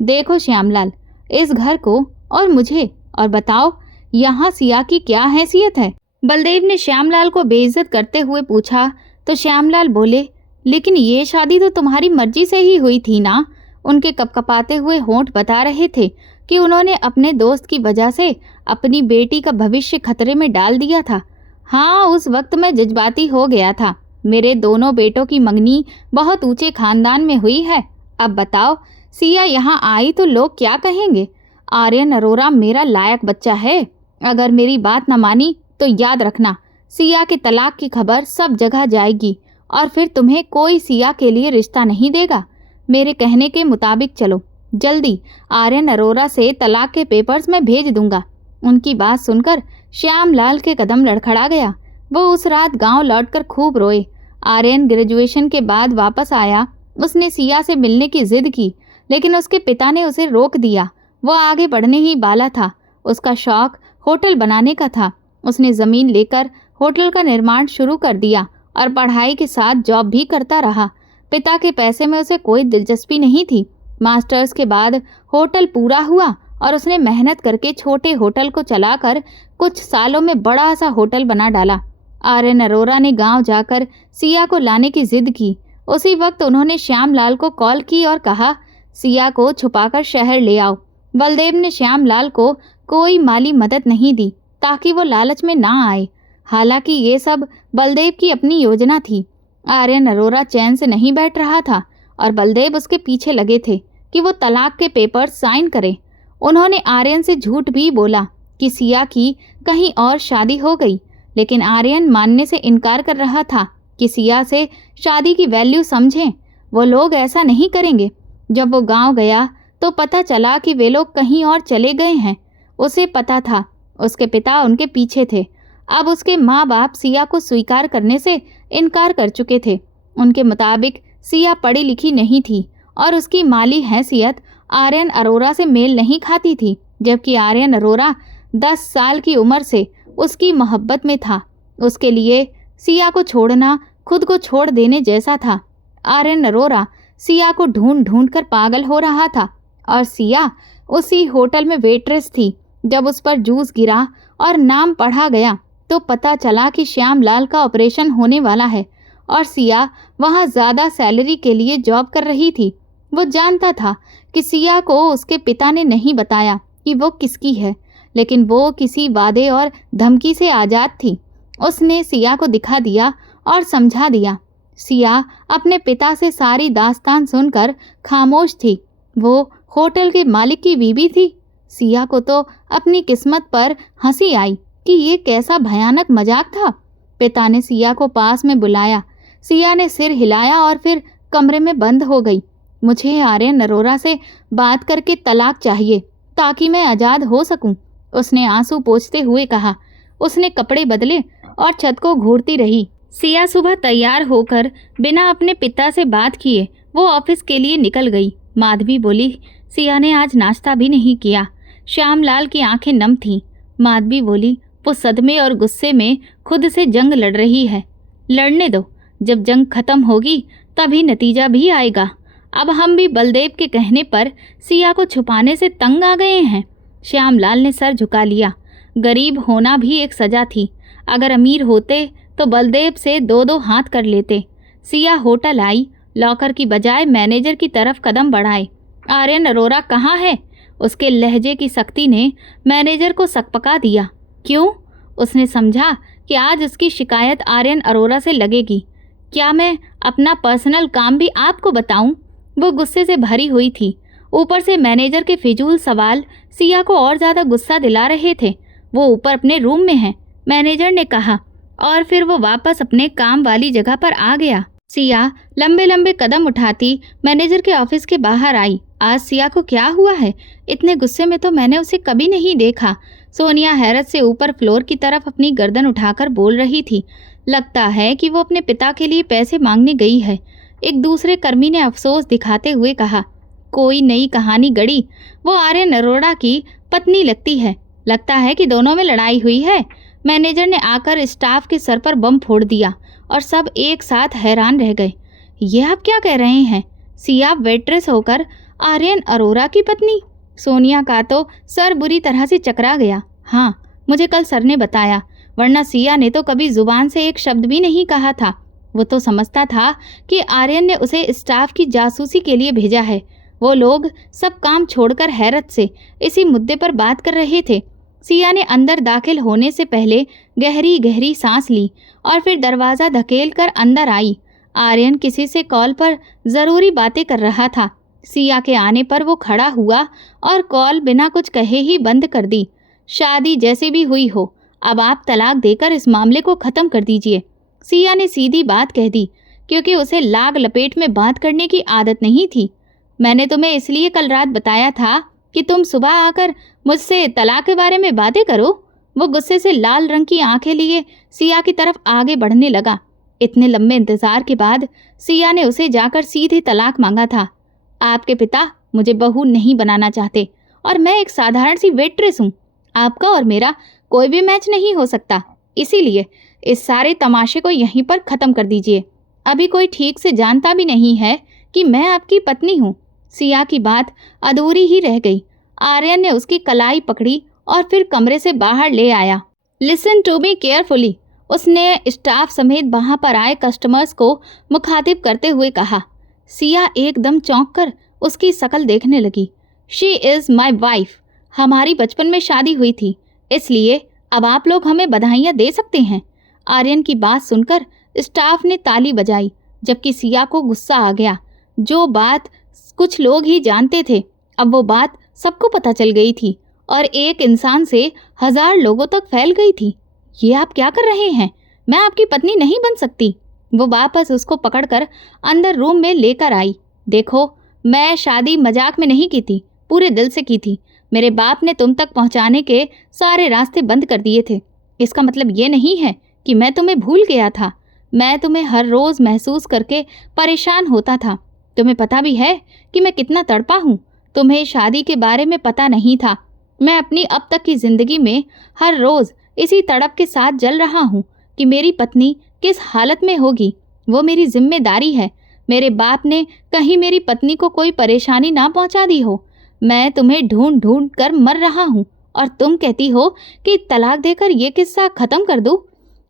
देखो श्यामलाल, इस घर को और मुझे, और बताओ यहाँ सिया की क्या हैसियत है? बलदेव ने श्यामलाल को बेइज्जत करते हुए पूछा तो श्यामलाल बोले, लेकिन ये शादी तो तुम्हारी मर्जी से ही हुई थी ना। उनके कपकपाते हुए होंठ बता रहे थे कि उन्होंने अपने दोस्त की वजह से अपनी बेटी का भविष्य खतरे में डाल दिया था। हाँ, उस वक्त मैं जज्बाती हो गया था। मेरे दोनों बेटों की मंगनी बहुत ऊंचे खानदान में हुई है। अब बताओ, सिया यहाँ आई तो लोग क्या कहेंगे? आर्यन अरोरा मेरा लायक बच्चा है। अगर मेरी बात न मानी तो याद रखना, सिया के तलाक की खबर सब जगह जाएगी और फिर तुम्हें कोई सिया के लिए रिश्ता नहीं देगा। मेरे कहने के मुताबिक चलो। जल्दी आर्यन अरोरा से तलाक के पेपर्स मैं भेज दूंगा। उनकी बात सुनकर श्यामलाल के कदम लड़खड़ा गया। वो उस रात गांव लौटकर खूब रोए। आर्यन ग्रेजुएशन के बाद वापस आया। उसने सिया से मिलने की जिद की, लेकिन उसके पिता ने उसे रोक दिया। वो आगे बढ़ने ही वाला था। उसका शौक होटल बनाने का था। उसने ज़मीन लेकर होटल का निर्माण शुरू कर दिया और पढ़ाई के साथ जॉब भी करता रहा। पिता के पैसे में उसे कोई दिलचस्पी नहीं थी। मास्टर्स के बाद होटल पूरा हुआ और उसने मेहनत करके छोटे होटल को चलाकर कुछ सालों में बड़ा सा होटल बना डाला। आर्यन अरोरा ने गांव जाकर सिया को लाने की जिद की। उसी वक्त उन्होंने श्यामलाल को कॉल की और कहा, सिया को छुपाकर शहर ले आओ। बलदेव ने श्यामलाल को कोई माली मदद नहीं दी ताकि वो लालच में ना आए। हालांकि ये सब बलदेव की अपनी योजना थी। आर्यन अरोरा चैन से नहीं बैठ रहा था और बलदेव उसके पीछे लगे थे कि वो तलाक के पेपर साइन करे। उन्होंने आर्यन से झूठ भी बोला कि सिया की कहीं और शादी हो गई, लेकिन आर्यन मानने से इनकार कर रहा था कि सिया से शादी की वैल्यू समझें। वो लोग ऐसा नहीं करेंगे। जब वो गांव गया तो पता चला कि वे लोग कहीं और चले गए हैं। उसे पता था उसके पिता उनके पीछे थे। अब उसके माँ बाप सिया को स्वीकार करने से इनकार कर चुके थे। उनके मुताबिक सिया पढ़ी लिखी नहीं थी और उसकी माली हैसियत आर्यन अरोरा से मेल नहीं खाती थी, जबकि आर्यन अरोरा 10 साल की उम्र से उसकी मोहब्बत में था। उसके लिए सिया को छोड़ना खुद को छोड़ देने जैसा था। आर्यन अरोरा सिया को ढूंढ ढूंढ कर पागल हो रहा था और सिया उसी होटल में वेट्रेस थी। जब उस पर जूस गिरा और नाम पढ़ा गया तो पता चला कि श्यामलाल का ऑपरेशन होने वाला है और सिया वहाँ ज़्यादा सैलरी के लिए जॉब कर रही थी। वो जानता था कि सिया को उसके पिता ने नहीं बताया कि वो किसकी है, लेकिन वो किसी वादे और धमकी से आज़ाद थी। उसने सिया को दिखा दिया और समझा दिया। सिया अपने पिता से सारी दास्तान सुनकर खामोश थी। वो होटल के मालिक की बीवी थी। सिया को तो अपनी किस्मत पर हंसी आई कि ये कैसा भयानक मजाक था। पिता ने सिया को पास में बुलाया। सिया ने सिर हिलाया और फिर कमरे में बंद हो गई। मुझे आर्यन अरोरा से बात करके तलाक चाहिए ताकि मैं आज़ाद हो सकूं, उसने आंसू पोंछते हुए कहा। उसने कपड़े बदले और छत को घूरती रही। सिया सुबह तैयार होकर बिना अपने पिता से बात किए वो ऑफिस के लिए निकल गई। माधवी बोली, सिया ने आज नाश्ता भी नहीं किया। श्यामलाल की आंखें नम थीं। माधवी बोली, वो सदमे और गुस्से में खुद से जंग लड़ रही है। लड़ने दो, जब जंग खत्म होगी तभी नतीजा भी आएगा। अब हम भी बलदेव के कहने पर सिया को छुपाने से तंग आ गए हैं। श्यामलाल ने सर झुका लिया। गरीब होना भी एक सजा थी। अगर अमीर होते तो बलदेव से 2-2 हाथ कर लेते। सिया होटल आई। लॉकर की बजाय मैनेजर की तरफ कदम बढ़ाए। आर्यन अरोरा कहाँ है? उसके लहजे की सख्ती ने मैनेजर को सकपका दिया। क्यों? उसने समझा कि आज उसकी शिकायत आर्यन अरोरा से लगेगी। क्या मैं अपना पर्सनल काम भी आपको बताऊं? वो गुस्से से भरी हुई थी। ऊपर से मैनेजर के फिजूल सवाल सिया को और ज़्यादा गुस्सा दिला रहे थे। वो ऊपर अपने रूम में है, मैनेजर ने कहा, और फिर वो वापस अपने काम वाली जगह पर आ गया। सिया लंबे लंबे कदम उठाती मैनेजर के ऑफिस के बाहर आई। आज सिया को क्या हुआ है? इतने गुस्से में तो मैंने उसे कभी नहीं देखा। सोनिया हैरत से ऊपर फ्लोर की तरफ अपनी गर्दन उठाकर बोल रही थी। लगता है कि वो अपने पिता के लिए पैसे मांगने गई है। एक दूसरे कर्मी ने अफसोस दिखाते हुए कहा, कोई नई कहानी गढ़ी। वो आर्यन अरोड़ा की पत्नी लगती है। लगता है कि दोनों में लड़ाई हुई है। मैनेजर ने आकर स्टाफ के सर पर बम फोड़ दिया और सब एक साथ हैरान रह गए। ये आप क्या कह रहे हैं? सिया वेट्रेस होकर आर्यन अरोरा की पत्नी? सोनिया का तो सर बुरी तरह से चकरा गया। हाँ, मुझे कल सर ने बताया, वरना सिया ने तो कभी जुबान से एक शब्द भी नहीं कहा था। वो तो समझता था कि आर्यन ने उसे स्टाफ की जासूसी के लिए भेजा है। वो लोग सब काम छोड़कर हैरत से इसी मुद्दे पर बात कर रहे थे। सिया ने अंदर दाखिल होने से पहले गहरी गहरी सांस ली और फिर दरवाज़ा धकेल कर अंदर आई। आर्यन किसी से कॉल पर ज़रूरी बातें कर रहा था। सिया के आने पर वो खड़ा हुआ और कॉल बिना कुछ कहे ही बंद कर दी। शादी जैसी भी हुई हो, अब आप तलाक देकर इस मामले को ख़त्म कर दीजिए। सिया ने सीधी बात कह दी, क्योंकि उसे लाग लपेट में बात करने की आदत नहीं थी। मैंने तुम्हें इसलिए कल रात बताया था कि तुम सुबह आकर मुझसे तलाक के बारे में बातें करो। वो गुस्से से लाल रंग की आंखें लिए सिया की तरफ आगे बढ़ने लगा। इतने लंबे इंतजार के बाद सिया ने उसे जाकर सीधे तलाक मांगा था। आपके पिता मुझे बहू नहीं बनाना चाहते और मैं एक साधारण सी वेट्रेस हूँ। आपका और मेरा कोई भी मैच नहीं हो सकता, इसीलिए इस सारे तमाशे को यहीं पर ख़त्म कर दीजिए। अभी कोई ठीक से जानता भी नहीं है कि मैं आपकी पत्नी हूँ। सिया की बात अधूरी ही रह गई। आर्यन ने उसकी कलाई पकड़ी और फिर कमरे से बाहर ले आया। लिसन टू मी केयरफुली, उसने स्टाफ समेत वहाँ पर आए कस्टमर्स को मुखातिब करते हुए कहा। सिया एकदम चौंक कर उसकी शक्ल देखने लगी। She is my wife. हमारी बचपन में शादी हुई थी, इसलिए अब आप लोग हमें बधाइयाँ दे सकते हैं। आर्यन की बात सुनकर स्टाफ ने ताली बजाई, जबकि सिया को गुस्सा आ गया। जो बात कुछ लोग ही जानते थे, अब वो बात सबको पता चल गई थी और एक इंसान से 1000 लोगों तक फैल गई थी। ये आप क्या कर रहे हैं? मैं आपकी पत्नी नहीं बन सकती। वो वापस उसको पकड़कर अंदर रूम में लेकर आई। देखो, मैं शादी मजाक में नहीं की थी, पूरे दिल से की थी। मेरे बाप ने तुम तक पहुंचाने के सारे रास्ते बंद कर दिए थे। इसका मतलब ये नहीं है कि मैं तुम्हें भूल गया था। मैं तुम्हें हर रोज़ महसूस करके परेशान होता था। तुम्हें पता भी है कि मैं कितना तड़पा हूँ। तुम्हें शादी के बारे में पता नहीं था। मैं अपनी अब तक की ज़िंदगी में हर रोज़ इसी तड़प के साथ जल रहा हूँ कि मेरी पत्नी किस हालत में होगी। वो मेरी जिम्मेदारी है। मेरे बाप ने कहीं मेरी पत्नी को कोई परेशानी ना पहुँचा दी हो। मैं तुम्हें ढूंढ ढूंढ कर मर रहा हूँ और तुम कहती हो कि तलाक देकर ये किस्सा ख़त्म कर दूँ।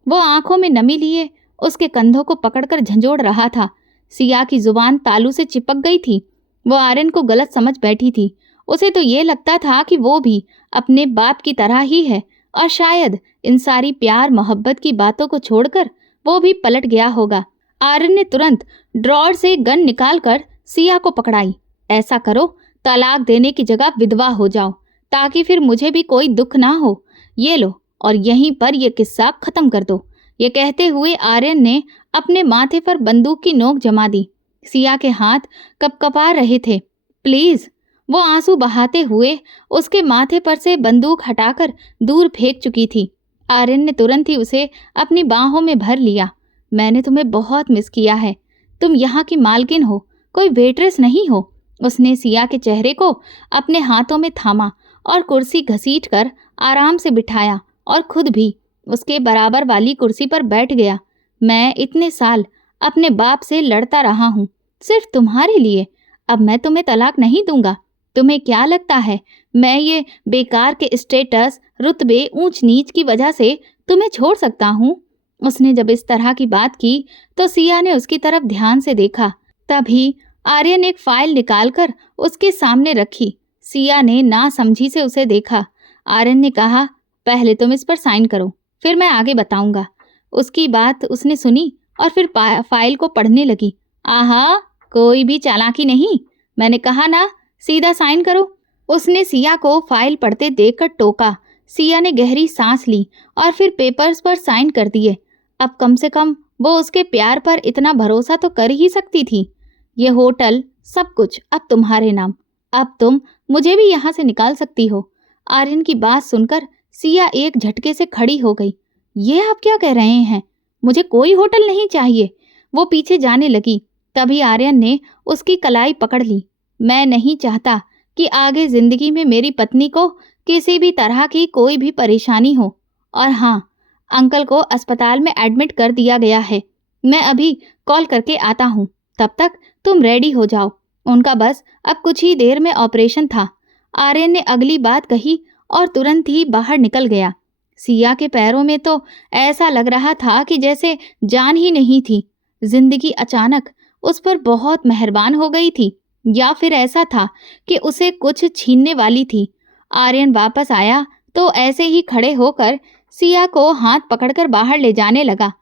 वो आंखों में नमी लिए उसके कंधों को पकड़कर झंझोड़ रहा था। सिया की जुबान तालू से चिपक गई थी। वो आर्यन को गलत समझ बैठी थी। उसे तो ये लगता था कि वो भी अपने बाप की तरह ही है और शायद इन सारी प्यार मोहब्बत की बातों को छोड़कर वो भी पलट गया होगा। आर्यन ने तुरंत ड्रॉर से गन निकालकर सिया को पकड़ाई। ऐसा करो, तलाक देने की जगह विधवा हो जाओ, ताकि फिर मुझे भी कोई दुख ना हो। ये लो और यहीं पर यह किस्सा खत्म कर दो। ये कहते हुए आर्यन ने अपने माथे पर बंदूक की नोक जमा दी। सिया के हाथ कपकपा रहे थे। प्लीज, वो आंसू बहाते हुए उसके माथे पर से बंदूक हटाकर दूर फेंक चुकी थी। आर्यन ने तुरंत ही उसे अपनी बाहों में भर लिया। मैंने तुम्हें बहुत मिस किया है। तुम यहाँ की मालकिन हो, कोई वेट्रेस नहीं हो। उसने सिया के चेहरे को अपने हाथों में थामा और कुर्सी घसीट कर आराम से बिठाया और खुद भी उसके बराबर वाली कुर्सी पर बैठ गया। मैं इतने साल अपने बाप से लड़ता रहा हूँ, सिर्फ तुम्हारे लिए। अब मैं तुम्हें तलाक नहीं दूंगा। तुम्हें क्या लगता है मैं ये बेकार के स्टेटस, रुतबे, ऊंच नीच की वजह से तुम्हें छोड़ सकता हूँ? उसने जब इस तरह की बात की तो सिया ने उसकी तरफ ध्यान से देखा। तभी आर्यन एक फाइल निकालकर उसके सामने रखी। सिया ने ना समझी से उसे देखा। आर्यन ने कहा, पहले तुम इस पर साइन करो, फिर मैं आगे बताऊंगा। उसकी बात उसने सुनी और फिर फाइल को पढ़ने लगी। आहा, कोई भी चालाकी नहीं, मैंने कहा ना, सीधा साइन करो। उसने सिया को फाइल पढ़ते देखकर टोका। सिया ने गहरी सांस ली और फिर पेपर्स पर साइन कर दिए। अब कम से कम वो उसके प्यार पर इतना भरोसा तो कर ही सकती थी। ये होटल, सब कुछ अब तुम्हारे नाम। अब तुम मुझे भी यहाँ से निकाल सकती हो। आर्यन की बात सुनकर सिया एक झटके से खड़ी हो गई। ये आप क्या कह रहे हैं? मुझे कोई होटल नहीं चाहिए। वो पीछे जाने लगी। तभी आर्यन ने उसकी कलाई पकड़ ली। मैं नहीं चाहता कि आगे जिंदगी में मेरी पत्नी को किसी भी तरह की कोई भी परेशानी हो। और हाँ, अंकल को अस्पताल में एडमिट कर दिया गया है। मैं अभी कॉल करके आता हूँ, तब तक तुम रेडी हो जाओ। उनका बस अब कुछ ही देर में ऑपरेशन था। आर्यन ने अगली बात कही और तुरंत ही बाहर निकल गया। सिया के पैरों में तो ऐसा लग रहा था कि जैसे जान ही नहीं थी। जिंदगी अचानक उस पर बहुत मेहरबान हो गई थी, या फिर ऐसा था कि उसे कुछ छीनने वाली थी। आर्यन वापस आया तो ऐसे ही खड़े होकर सिया को हाथ पकड़कर बाहर ले जाने लगा।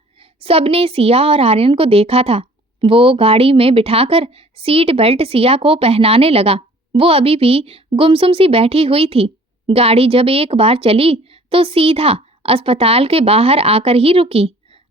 सबने सिया और आर्यन को देखा था। वो गाड़ी में बिठाकर सीट बेल्ट सिया को पहनाने लगा। वो अभी भी गुमसुम सी बैठी हुई थी। गाड़ी जब एक बार चली तो सीधा अस्पताल के बाहर आकर ही रुकी।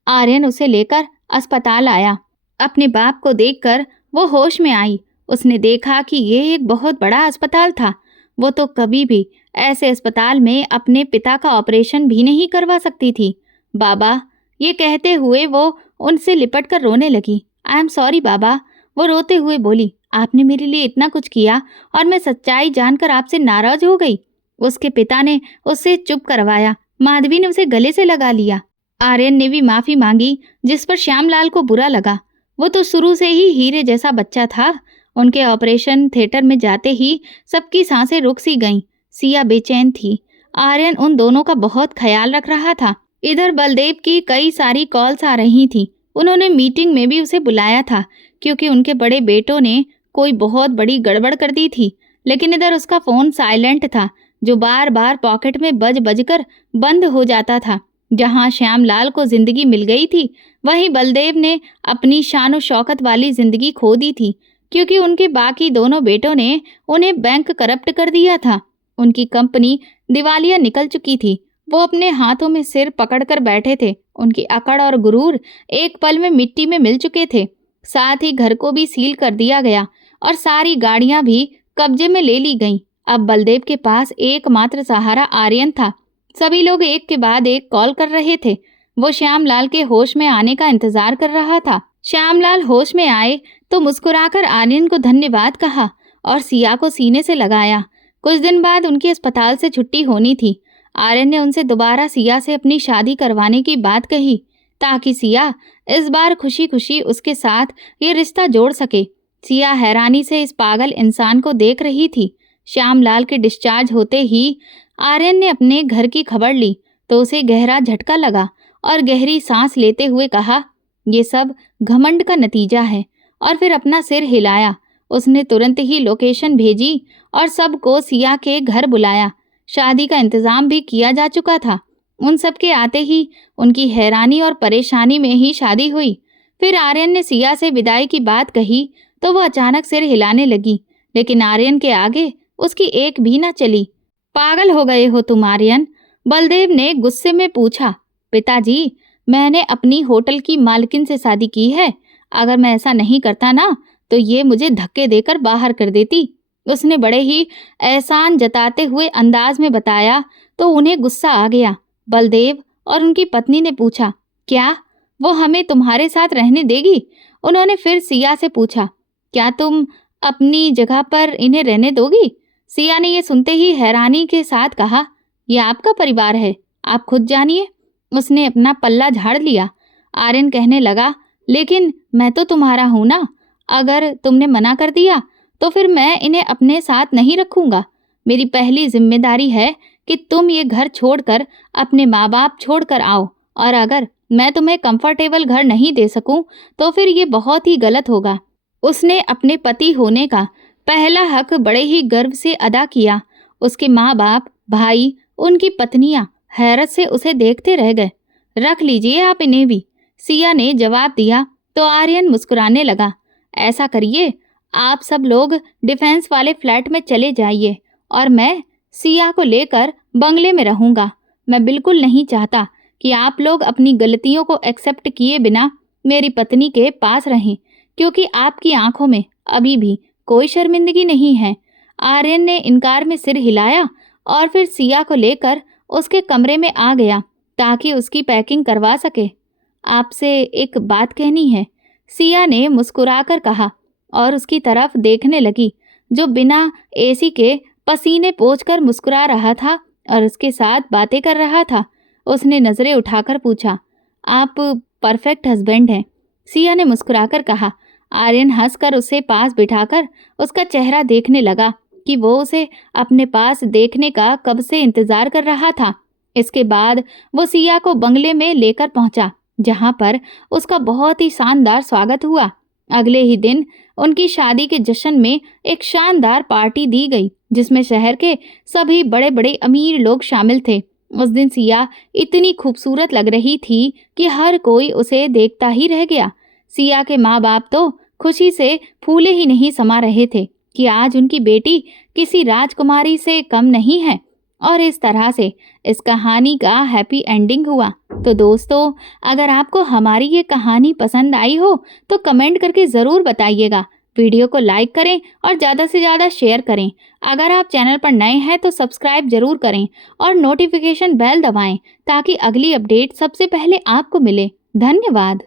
आर्यन उसे लेकर अस्पताल आया। अपने बाप को देखकर वो होश में आई। उसने देखा कि ये एक बहुत बड़ा अस्पताल था। वो तो कभी भी ऐसे अस्पताल में अपने पिता का ऑपरेशन भी नहीं करवा सकती थी। बाबा, ये कहते हुए वो उनसे लिपट कर रोने लगी। आई एम सॉरी बाबा, वो रोते हुए बोली। आपने मेरे लिए इतना कुछ किया और मैं सच्चाई जानकर आपसे नाराज हो गई। उसके पिता ने उससे चुप करवाया। माधवी ने उसे गले से लगा लिया। आर्यन ने भी माफी मांगी, जिस पर श्यामलाल को बुरा लगा। वो तो शुरू से ही हीरे जैसा बच्चा था। उनके ऑपरेशन थिएटर में जाते ही सबकी सांसें रुक सी गईं। सिया बेचैन थी। आर्यन उन दोनों का बहुत ख्याल रख रहा था। इधर बलदेव की कई सारी कॉल्स आ रही थी। उन्होंने मीटिंग में भी उसे बुलाया था, क्योंकि उनके बड़े बेटों ने कोई बहुत बड़ी गड़बड़ कर दी थी। लेकिन इधर उसका फोन साइलेंट था, जो बार बार पॉकेट में बज कर बंद हो जाता था। जहां श्यामलाल को जिंदगी मिल गई थी, वहीं बलदेव ने अपनी शान शौकत वाली जिंदगी खो दी थी, क्योंकि उनके बाकी दोनों बेटों ने उन्हें बैंक करप्ट कर दिया था। उनकी कंपनी दिवालिया निकल चुकी थी। वो अपने हाथों में सिर पकड़कर बैठे थे। उनकी अकड़ और गुरूर एक पल में मिट्टी में मिल चुके थे। साथ ही घर को भी सील कर दिया गया और सारी गाड़ियां भी कब्जे में ले ली गईं। अब बलदेव के पास एकमात्र सहारा आर्यन था। सभी लोग एक के बाद एक कॉल कर रहे थे। वो श्यामलाल के होश में आने का इंतजार कर रहा था। श्यामलाल होश में आए तो मुस्कुराकर आर्यन को धन्यवाद कहा और सिया को सीने से लगाया। कुछ दिन बाद उनकी अस्पताल से छुट्टी होनी थी। आर्यन ने उनसे दोबारा सिया से अपनी शादी करवाने की बात कही, ताकि सिया इस बार खुशी खुशी उसके साथ ये रिश्ता जोड़ सके। सिया हैरानी से इस पागल इंसान को देख रही थी। श्यामलाल के डिस्चार्ज होते ही आर्यन ने अपने घर की खबर ली तो उसे गहरा झटका लगा और गहरी सांस लेते हुए कहा, ये सब घमंड का नतीजा है। और फिर अपना सिर हिलाया। उसने तुरंत ही लोकेशन भेजी और सबको सिया के घर बुलाया। शादी का इंतजाम भी किया जा चुका था। उन सब के आते ही उनकी हैरानी और परेशानी में ही शादी हुई। फिर आर्यन ने सिया से विदाई की बात कही तो वो अचानक सिर हिलाने लगी, लेकिन आर्यन के आगे उसकी एक भी ना चली। पागल हो गए हो तुम आर्यन? बलदेव ने गुस्से में पूछा। पिताजी, मैंने अपनी होटल की मालकिन से शादी की है। अगर मैं ऐसा नहीं करता ना तो ये मुझे धक्के देकर बाहर कर देती। उसने बड़े ही एहसान जताते हुए अंदाज में बताया तो उन्हें गुस्सा आ गया। बलदेव और उनकी पत्नी ने पूछा, क्या वो हमें तुम्हारे साथ रहने देगी? उन्होंने फिर सिया से पूछा, क्या तुम अपनी जगह पर इन्हें रहने दोगी? सिया ने यह सुनते ही हैरानी के साथ कहा, यह आपका परिवार है, आप खुद जानिए। उसने अपना पल्ला झाड़ लिया। आर्यन कहने लगा, लेकिन मैं तो तुम्हारा हूं ना। अगर तुमने मना कर दिया तो फिर मैं इन्हें अपने साथ नहीं रखूंगा। मेरी पहली जिम्मेदारी है कि तुम ये घर छोड़कर अपने माँ बाप छोड़कर आओ, और अगर मैं तुम्हें कंफर्टेबल घर नहीं दे सकूं तो फिर ये बहुत ही गलत होगा। उसने अपने पति होने का पहला हक बड़े ही गर्व से अदा किया। उसके माँ बाप, भाई, उनकी पत्नियां हैरत से उसे देखते रह गए। रख लीजिए आप इन्हें भी, सिया ने जवाब दिया तो आर्यन मुस्कुराने लगा। ऐसा करिए, आप सब लोग डिफेंस वाले फ्लैट में चले जाइए और मैं सिया को लेकर बंगले में रहूंगा। मैं बिल्कुल नहीं चाहता कि आप लोग अपनी गलतियों को एक्सेप्ट किए बिना मेरी पत्नी के पास रहें, क्योंकि आपकी आंखों में अभी भी कोई शर्मिंदगी नहीं है। आर्यन ने इनकार में सिर हिलाया और फिर सिया को लेकर उसके कमरे में आ गया ताकि उसकी पैकिंग करवा सके। आपसे एक बात कहनी है, सिया ने मुस्कुराकर कहा और उसकी तरफ देखने लगी, जो बिना एसी के पसीने पोंछकर मुस्कुरा रहा था और उसके साथ बातें कर रहा था। उसने नजरें उठाकर पूछा, आप परफेक्ट हस्बैंड हैं। सिया ने मुस्कुराकर कहा। आर्यन हंसकर उसे पास बिठाकर उसका चेहरा देखने लगा कि वो उसे अपने पास देखने का कब से इंतजार कर रहा था। इसके बाद वो सिया को बंगले में लेकर पहुंचा, जहां पर उसका बहुत ही शानदार स्वागत हुआ। अगले ही दिन उनकी शादी के जश्न में एक शानदार पार्टी दी गई जिसमें शहर के सभी बड़े बड़े अमीर लोग शामिल थे। उस दिन सिया इतनी खूबसूरत लग रही थी कि हर कोई उसे देखता ही रह गया। सिया के माँ बाप तो खुशी से फूले ही नहीं समा रहे थे कि आज उनकी बेटी किसी राजकुमारी से कम नहीं है। और इस तरह से इस कहानी का हैप्पी एंडिंग हुआ। तो दोस्तों, अगर आपको हमारी ये कहानी पसंद आई हो तो कमेंट करके ज़रूर बताइएगा। वीडियो को लाइक करें और ज़्यादा से ज़्यादा शेयर करें। अगर आप चैनल पर नए हैं तो सब्सक्राइब जरूर करें और नोटिफिकेशन बेल दबाएं ताकि अगली अपडेट सबसे पहले आपको मिले। धन्यवाद।